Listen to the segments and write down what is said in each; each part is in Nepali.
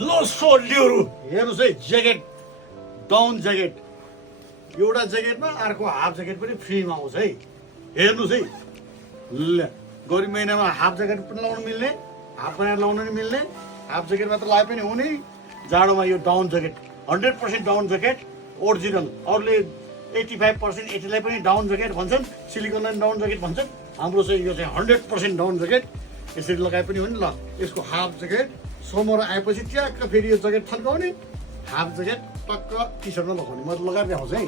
लो सोल्डीहरू हेर्नुहोस् है, ज्याकेट, डाउन ज्याकेट, एउटा ज्याकेटमा अर्को हाफ ज्याकेट पनि फ्रीमा आउँछ है। हेर्नुहोस् है, ल गर्मी महिनामा हाफ ज्याकेट पनि लाउनु मिल्ने, हाफ प्यान्ट लाउनु पनि मिल्ने, हाफ ज्याकेट मात्र लाए पनि हुने। जाडोमा यो down jacket 100% down jacket original. अरूले 85% 80लाई पनि डाउन ज्याकेट भन्छन्, सिलिकनलाई पनि डाउन ज्याकेट भन्छन्। हाम्रो चाहिँ यो चाहिँ 100% डाउन ज्याकेट। यसरी लगाए पनि हो नि। ल यसको हाफ ज्याकेट समर आएपछि च्याक्क फेरि यो ज्याकेट थन्काउने, हाफ ज्याकेट टक्क टी सर्टमा लगाउने। म त लगाएर आउँछ है।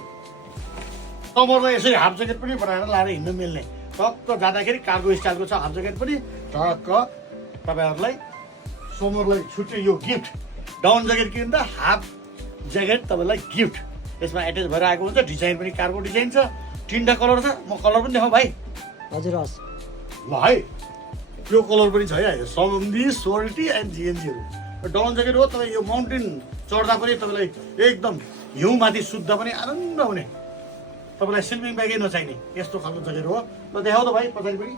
समरलाई यसरी हाफ ज्याकेट पनि बनाएर लाएर हिँड्नु मिल्ने, टक्क जाँदाखेरि कार्गो स्टाइलको छ हाफ ज्याकेट पनि। टक्क तपाईँहरूलाई समरलाई छुट्टै यो गिफ्ट, डाउन ज्याकेट किन्दा हाफ ज्याकेट तपाईँलाई गिफ्ट। यसमा एट्याच भएर आएको हुन्छ, डिजाइन पनि कार्गो डिजाइन छ, 3टा कलर छ। म कलर पनि देखाउँ भाइ? हजुर हस्। ल है, यो कलर पनि छ है, सन्दी सोल्टी एन्ड जिएनजीहरू। डाउन ज्याकेट हो, तपाईँ यो माउन्टेन चढ्दा पनि तपाईँलाई एकदम हिउँमाथि सुत्दा पनि आनन्द हुने, तपाईँलाई स्लिपिङ ब्यागै नचाहिने यस्तो खालको ज्याकेट हो। ल देखाउ त भाइ पछाडिपट्टि।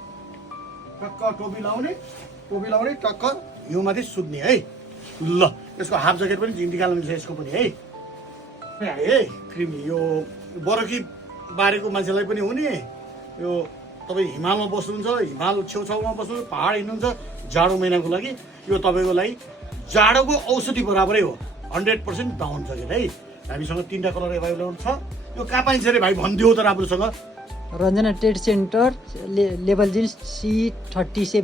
टक्क टोपी लाउने टक्क हिउँमाथि सुत्ने है। ल यसको हाफ ज्याकेट पनि निकाल्नु मिल्छ यसको पनि है। है क्रिमी, यो बरकी बारेको मान्छेलाई पनि हुने। यो तपाईँ हिमालमा बस्नुहुन्छ, हिमाल छेउछाउमा बस्नुहुन्छ, पहाड हिँड्नुहुन्छ, जाडो महिनाको लागि यो तपाईँको लागि जाडोको औषधि बराबरै हो। 100% डाउन ज्याकेट है। हामीसँग 3टा कलर एभाइलेबल छ। यो कहाँ पाइन्छ अरे भाइ भनिदियो त राम्रोसँग। Ranjana trade centre level jeans C37।